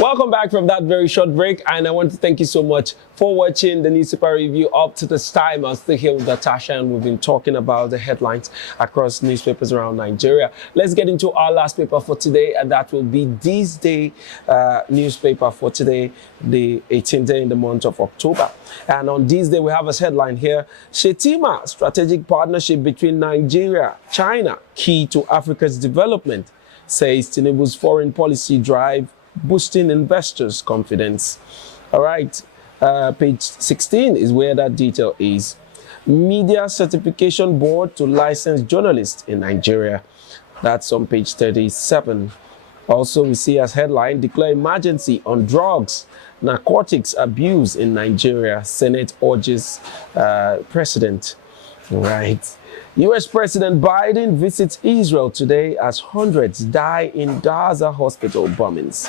Welcome back from that very short break, and I want to thank you so much for watching the newspaper review up to this time. I'm still here with Natasha, and we've been talking about the headlines across newspapers around Nigeria. Let's get into our last paper for today, and that will be this day newspaper for today, the 18th day in the month of October. And on this day, we have a headline here: Shetima, strategic partnership between Nigeria, China, key to Africa's development, says Tinubu's foreign policy drive boosting investors' confidence. All right, page 16 is where that detail is. Media Certification Board to license journalists in Nigeria. That's on page 37. Also, we see as headline: declare emergency on drugs, narcotics abuse in Nigeria. Senate urges president. All right. U.S. President Biden visits Israel today as hundreds die in Gaza hospital bombings.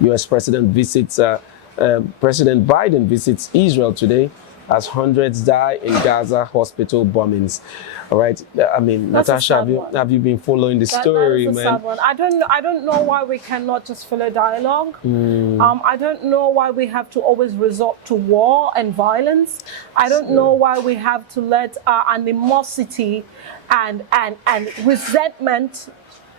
U.S. President Biden visits Israel today as hundreds die in Gaza hospital bombings. All right. I mean, That's Natasha, have you been following the story, that is a man? sad one. I don't know why we cannot just follow dialogue. I don't know why we have to always resort to war and violence. I don't know why we have to let animosity and resentment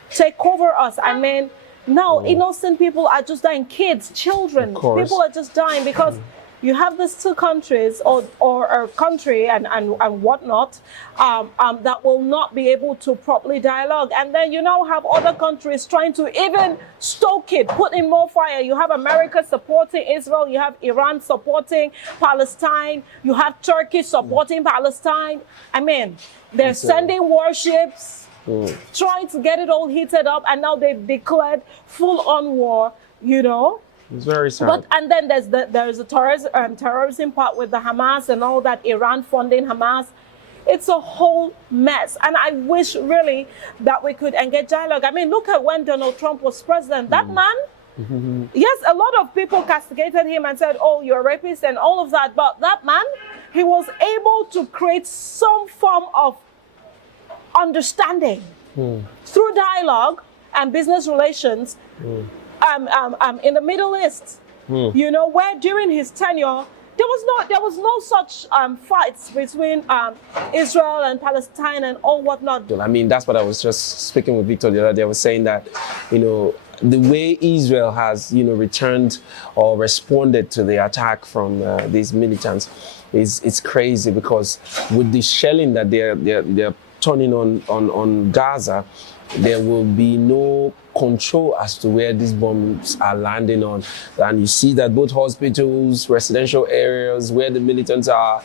take over us. I mean, no, innocent people are just dying. Kids, children, people are just dying because you have these two countries or a country and whatnot that will not be able to properly dialogue. And then you now have other countries trying to even stoke it, put in more fire. You have America supporting Israel. You have Iran supporting Palestine. You have Turkey supporting Palestine. I mean, they're sending warships, trying to get it all heated up. And now they've declared full-on war, you know. It's very sad. And then there's the terrorism part with the Hamas and all that, Iran funding Hamas. It's a whole mess. And I wish really that we could engage dialogue. I mean, look at when Donald Trump was president. That man, yes, a lot of people castigated him and said, oh, you're a rapist and all of that. But that man, he was able to create some form of understanding through dialogue and business relations. In the Middle East, you know, where during his tenure there was no such fights between Israel and Palestine and all whatnot. I mean, that's what I was just speaking with Victor the other day. I was saying that, you know, the way Israel has, you know, returned or responded to the attack from these militants is crazy, because with the shelling that they're turning on Gaza, there will be no control as to where these bombs are landing on. And you see that both hospitals, residential areas where the militants are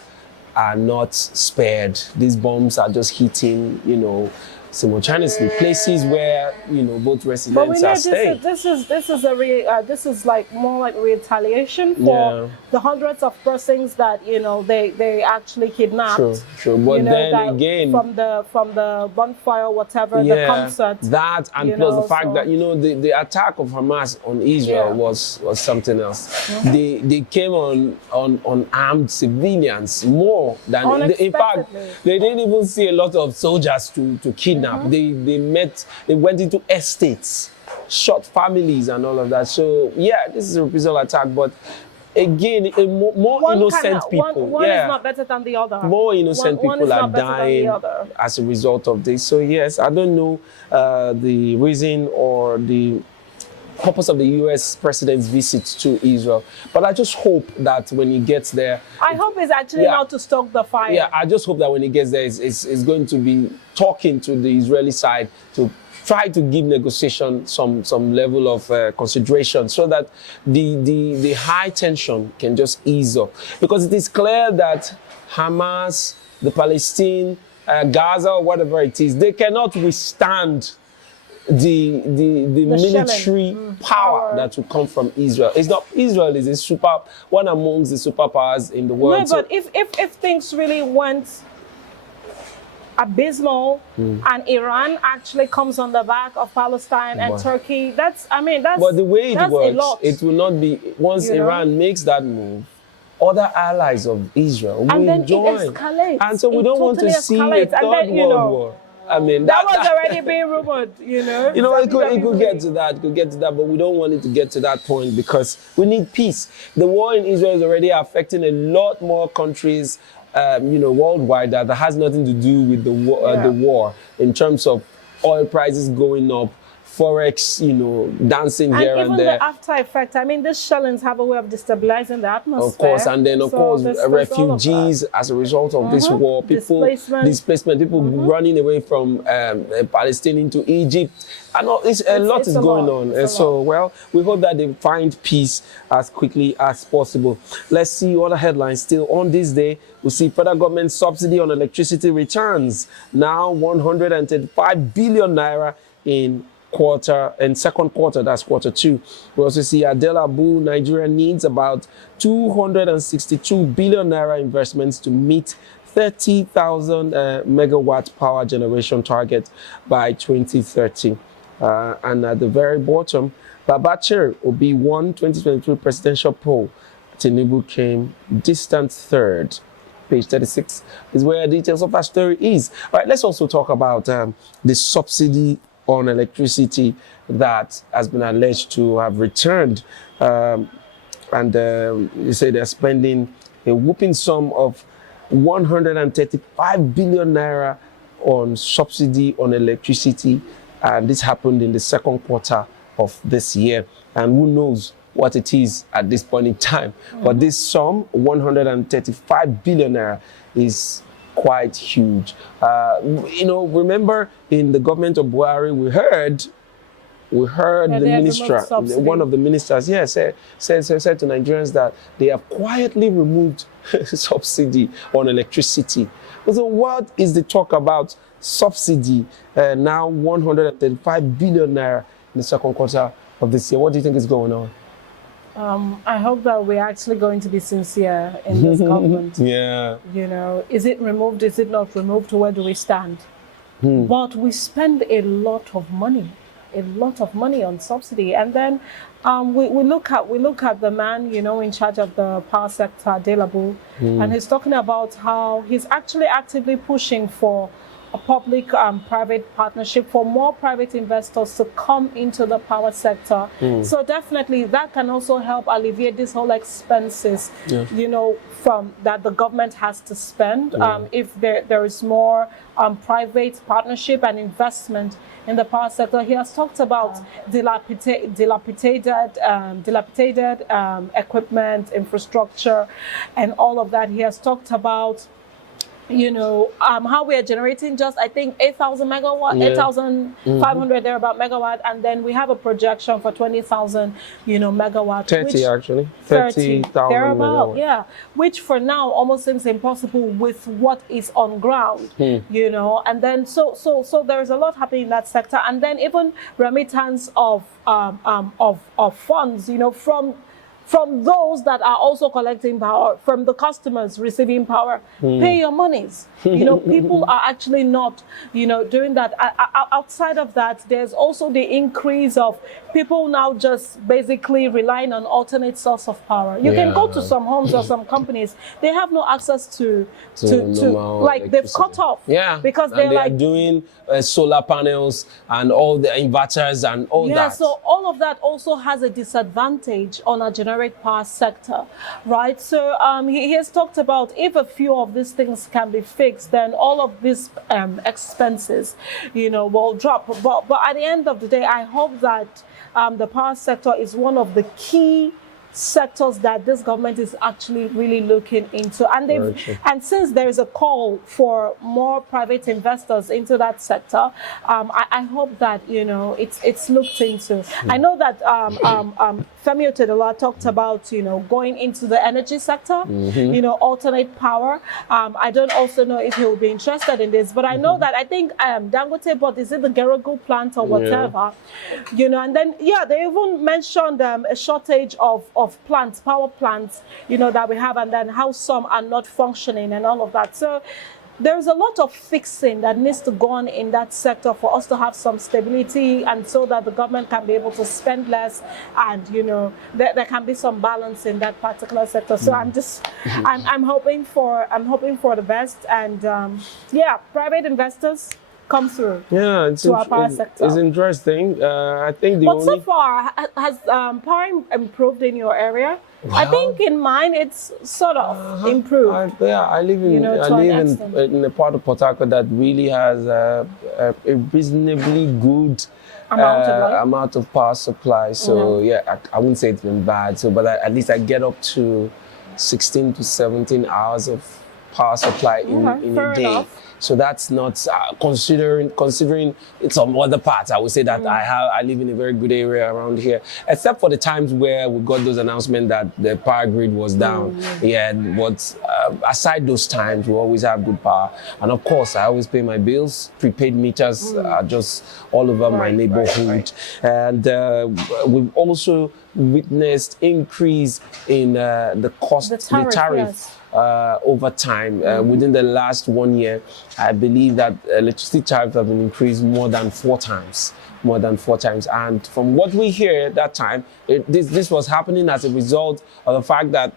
not spared. These bombs are just hitting, you know, simultaneously places where, you know, both residents are staying. This is like more like retaliation for the hundreds of persons that, you know, they actually kidnapped. True. But you know, then again, from the bonfire, whatever, the concert. That and plus the fact that, you know, the attack of Hamas on Israel was something else. They came on armed civilians more than in fact they didn't even see a lot of soldiers to kidnap. They went into estates, shot families and all of that. So yeah, this is a reprisal attack, but again, more innocent people. One is not better than the other. More innocent people are dying as a result of this. So yes, I don't know the reason or the purpose of the U.S. president's visit to Israel, but I just hope that when he gets there, I hope it's actually not to stoke the fire. Yeah, I just hope that when he gets there, it's going to be talking to the Israeli side to try to give negotiation some level of consideration, so that the high tension can just ease up, because it is clear that Hamas, the Palestine, Gaza, or whatever it is, they cannot withstand the military power that will come from Israel. It's not Israel is one amongst the superpowers in the world. No, but if things really went abysmal and Iran actually comes on the back of Palestine and Turkey, that's but the way it works, it will not be once Iran makes that move, other allies of Israel will join. It escalates. And so we don't want to see a third world war. I mean, that was already being rumored, you know. You know, it could get to that, but we don't want it to get to that point because we need peace. The war in Israel is already affecting a lot more countries, worldwide that has nothing to do with the war in terms of oil prices going up, forex, dancing here and there. And even the after effect, I mean, these shellings have a way of destabilizing the atmosphere. Of course, and then of course, refugees as a result of this war, displacement, people running away from Palestine into Egypt, and a lot is going on. So, well, we hope that they find peace as quickly as possible. Let's see other headlines still on this day. We see federal government subsidy on electricity returns now 135 billion naira in second quarter, that's quarter 2. We also see Adel Abu, Nigeria needs about 262 billion naira investments to meet 30,000 megawatt power generation target by 2030. And at the very bottom, Babachir Obi won 2023 presidential poll. Tinubu came distant third. Page 36 is where details of that story is. All right, let's also talk about the subsidy on electricity that has been alleged to have returned. You say they're spending a whooping sum of 135 billion naira on subsidy on electricity. And this happened in the second quarter of this year. And who knows what it is at this point in time. But this sum, 135 billion naira, is quite huge. Remember in the government of Buhari, we heard the minister, one of the ministers, said to Nigerians that they have quietly removed subsidy on electricity. So what is the talk about subsidy? Now 135 billion naira in the second quarter of this year. What do you think is going on? I hope that we're actually going to be sincere in this government. Yeah. Is it removed? Is it not removed? Where do we stand? But we spend a lot of money on subsidy. And then we look at the man, in charge of the power sector, Adel Abu, and he's talking about how he's actually actively pushing for a public-private partnership for more private investors to come into the power sector. So definitely that can also help alleviate this whole expenses, from that the government has to spend. If there is more private partnership and investment in the power sector. He has talked about dilapidated equipment, infrastructure, and all of that. He has talked about how we are generating just, I think, 8,000 megawatt, 8,500 thereabout megawatt, and then we have a projection for 20,000, megawatt. 30,000 thereabout, megawatt. Which for now almost seems impossible with what is on ground, and then so there's a lot happening in that sector, and then even remittance of funds, from those that are also collecting power, from the customers receiving power. Pay your monies. People are actually not, doing that. Outside of that, there's also the increase of people now just basically relying on alternate source of power. You can go to some homes or some companies, they have no access to like they've cut off. Because they are doing solar panels and all the inverters and all that. So all of that also has a disadvantage on our generic power sector, right? So he has talked about if a few of these things can be fixed, then all of these expenses, will drop. But at the end of the day, I hope that the power sector is one of the key sectors that this government is actually really looking into, and since there is a call for more private investors into that sector, I hope that it's looked into. I know that Femi Otedola talked about going into the energy sector, alternate power. I don't also know if he will be interested in this, but I know that I think Dangote bought, is it the Gerogu plant or whatever, and then they even mentioned a shortage of plants, power plants, that we have, and then how some are not functioning and all of that. So there's a lot of fixing that needs to go on in that sector for us to have some stability, and so that the government can be able to spend less, and there can be some balance in that particular sector. So I'm hoping for the best, and private investors, come through Yeah, to our power sector. it's interesting. I think the But only so far, has power improved in your area? I think in mine it's sort of improved. I live in to an extent. in a part of Port Harcourt that really has a reasonably good amount of power supply. So I wouldn't say it's been bad. So, but at least I get up to 16 to 17 hours of power supply in a day. Enough. So that's not considering some other parts. I would say that I live in a very good area around here, except for the times where we got those announcements that the power grid was down. But aside those times, we always have good power. And of course, I always pay my bills. Prepaid meters are just all over my neighborhood. And we've also witnessed increase in the cost, the tariff. Over time, within the last 1 year, I believe that electricity tariffs have been increased more than 4 times. And from what we hear at that time, this was happening as a result of the fact that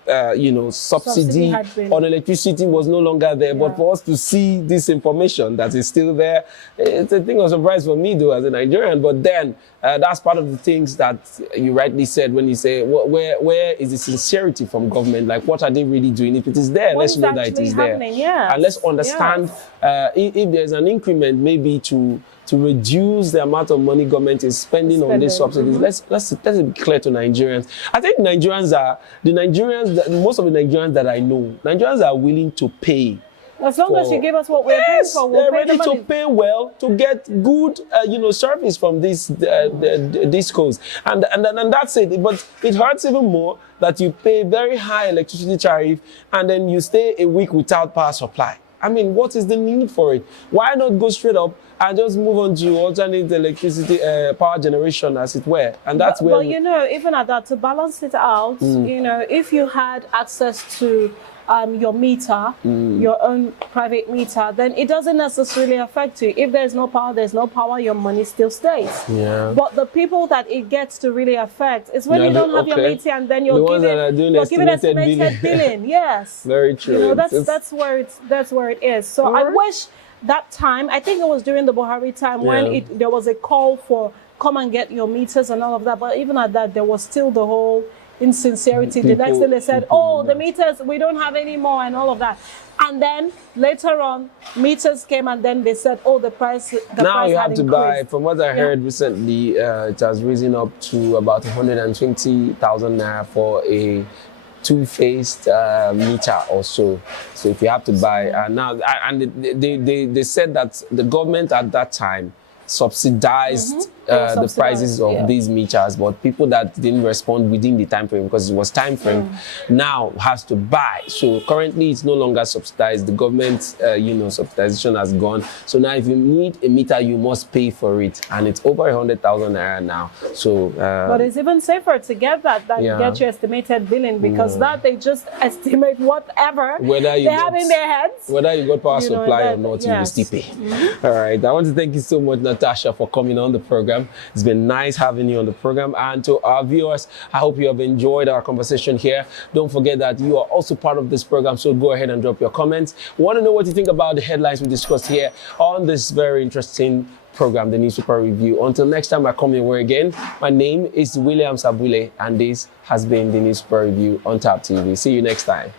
subsidy on electricity was no longer there. But for us to see this information that is still there, it's a thing of surprise for me though as a Nigerian. But then that's part of the things that you rightly said when you say, where is the sincerity from government? Like, what are they really doing? If it is there, let's know that it is there. And let's understand if there's an increment, maybe to reduce the amount of money government is spending on these subsidies. Let's be clear to Nigerians. I think most of the Nigerians that I know, Nigerians are willing to pay. As long as you give us what we're paying for, we'll they're pay ready the money. to pay well to get good, service from these discos, and that's it. But it hurts even more that you pay very high electricity tariff and then you stay a week without power supply. I mean, what is the need for it? Why not go straight up and just move on to alternate electricity power generation, as it were? And that's where. Well, even at that, to balance it out, if you had access to your meter, your own private meter, then it doesn't necessarily affect you. If there's no power, your money still stays. Yeah. But the people that it gets to really affect is when you don't have your meter and then you're giving estimated billing. Yes. Very true. That's where it is. So I wish that time, I think it was during the Buhari time when there was a call for come and get your meters and all of that. But even at that, there was still the whole insincerity. The next thing they said, the meters, we don't have any more and all of that. And then later on, meters came and then they said, the price now you had have to increased. buy, from what I heard recently, it has risen up to about 120,000 naira for a two-phased meter or so. So if you have to buy, now, and they said that the government at that time subsidized the prices of these meters, but people that didn't respond within the time frame, because it was time frame, now has to buy. So currently it's no longer subsidized. The government subsidization has gone. So now if you need a meter, you must pay for it, and it's over 100,000 naira now. So but it's even safer to get that than get your estimated billing, because that they just estimate whatever they have in their heads. Whether you got power supply or not, you will still pay. All right, I want to thank you so much, Natasha, for coming on the program. It's been nice having you on the program. And to our viewers, I hope you have enjoyed our conversation here. Don't forget that you are also part of this program, so go ahead and drop your comments. We want to know what you think about the headlines we discussed here on this very interesting program, the Newspaper Review. Until next time I come your way again, my name is William Sabule, and this has been the Newspaper Review on TAP TV. See you next time.